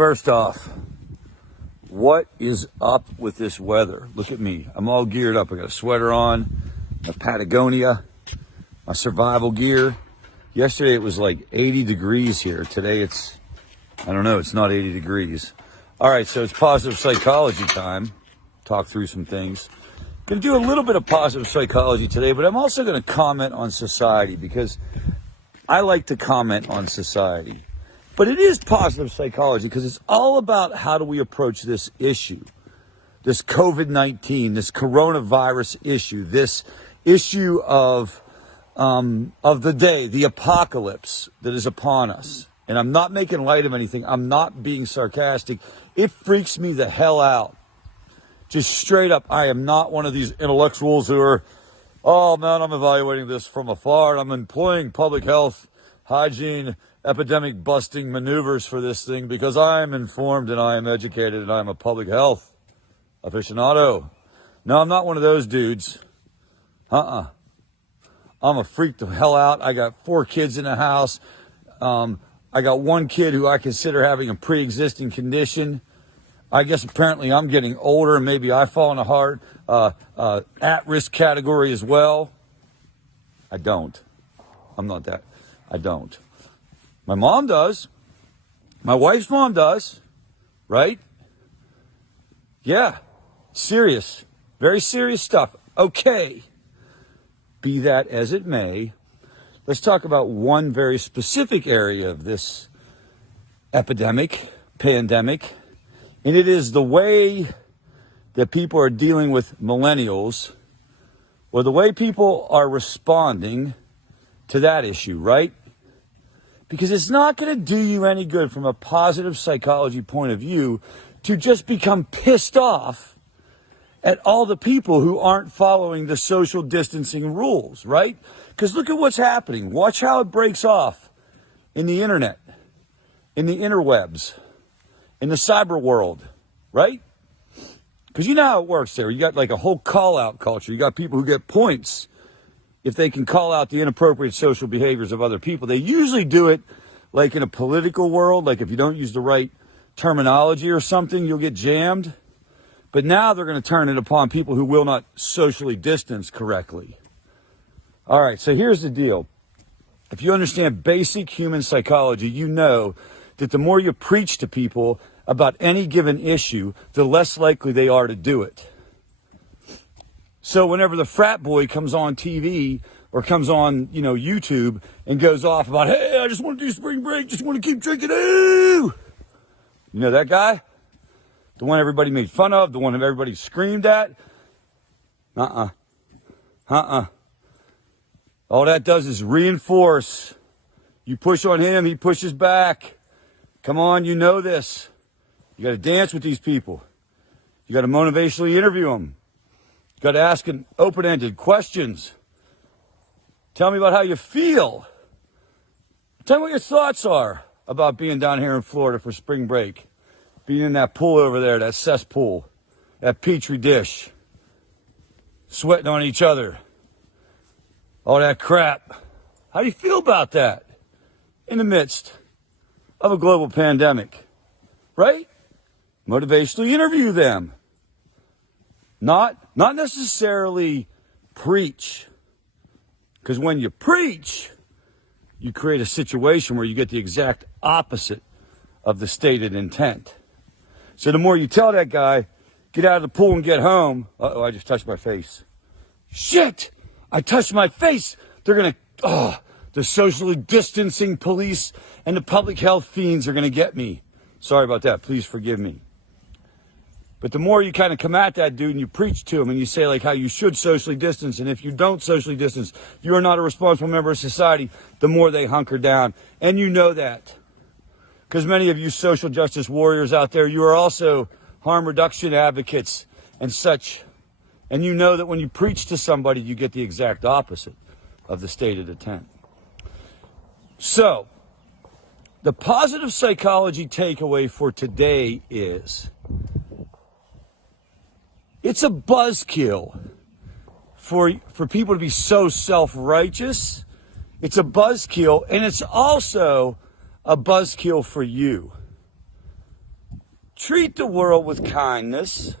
First off, what is up with this weather? Look at me. I'm all geared up. I got a sweater on, my Patagonia, my survival gear. Yesterday it was like 80 degrees here. Today it's, I don't know, it's not 80 degrees. All right, so it's positive psychology time. Talk through some things. Going to do a little bit of positive psychology today, but I'm also going to comment on society because I like to comment on society. But it is positive psychology because it's all about how do we approach this issue, this COVID-19, this coronavirus issue, this issue of the day, the apocalypse that is upon us. And I'm not making light of anything. I'm not being sarcastic. It freaks me the hell out. Just straight up, I am not one of these intellectuals who are, oh man, I'm evaluating this from afar. I'm employing public health, hygiene, epidemic busting maneuvers for this thing because I am informed and I am educated and I'm a public health aficionado. No, I'm not one of those dudes. I'm a freak the hell out. I got 4 kids in the house. I got 1 kid who I consider having a pre-existing condition. I guess apparently I'm getting older and maybe I fall in a hard at-risk category as well. I don't. I'm not that. I don't. My mom does. My wife's mom does. Right? Yeah. Serious. Very serious stuff. Okay. Be that as it may, let's talk about one very specific area of this epidemic, pandemic, and it is the way that people are dealing with millennials, or the way people are responding to that issue, right? Because it's not going to do you any good from a positive psychology point of view to just become pissed off at all the people who aren't following the social distancing rules, right? Because look at what's happening. Watch how it breaks off in the internet, in the interwebs, in the cyber world, right? Because you know how it works there. You got like a whole call-out culture. You got people who get points if they can call out the inappropriate social behaviors of other people. They usually do it like in a political world, like if you don't use the right terminology or something, you'll get jammed. But now they're going to turn it upon people who will not socially distance correctly. All right, so here's the deal. If you understand basic human psychology, you know that the more you preach to people about any given issue, the less likely they are to do it. So whenever the frat boy comes on TV or comes on, YouTube and goes off about, hey, I just want to do spring break, just want to keep drinking, ooh. You know that guy? The one everybody made fun of, the one that everybody screamed at? All that does is reinforce. You push on him, he pushes back. Come on, you know this. You got to dance with these people. You got to motivationally interview them. You got to ask an open-ended questions. Tell me about how you feel. Tell me what your thoughts are about being down here in Florida for spring break. Being in that pool over there, that cesspool, that petri dish, sweating on each other, all that crap. How do you feel about that in the midst of a global pandemic, right? Motivationally interview them. Not necessarily preach, because when you preach, you create a situation where you get the exact opposite of the stated intent. So the more you tell that guy, get out of the pool and get home. Uh-oh, I just touched my face. Shit! I touched my face! They're going to, the socially distancing police and the public health fiends are going to get me. Sorry about that. Please forgive me. But the more you kind of come at that dude and you preach to him and you say like how you should socially distance, and if you don't socially distance, you are not a responsible member of society, the more they hunker down. And you know that. Because many of you social justice warriors out there, you are also harm reduction advocates and such. And you know that when you preach to somebody, you get the exact opposite of the stated intent. So, the positive psychology takeaway for today is, it's a buzzkill for people to be so self-righteous. It's a buzzkill, and it's also a buzzkill for you. Treat the world with kindness.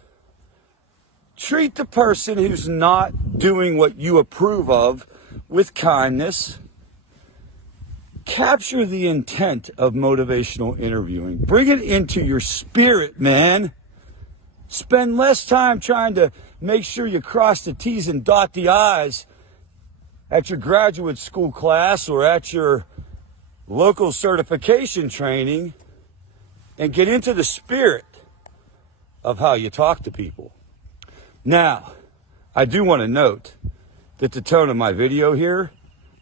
Treat the person who's not doing what you approve of with kindness. Capture the intent of motivational interviewing. Bring it into your spirit, man. Spend less time trying to make sure you cross the T's and dot the I's at your graduate school class or at your local certification training, and get into the spirit of how you talk to people. Now, I do want to note that the tone of my video here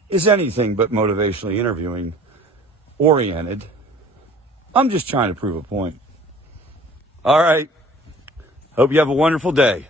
is anything but motivationally interviewing oriented. I'm just trying to prove a point. All right. Hope you have a wonderful day.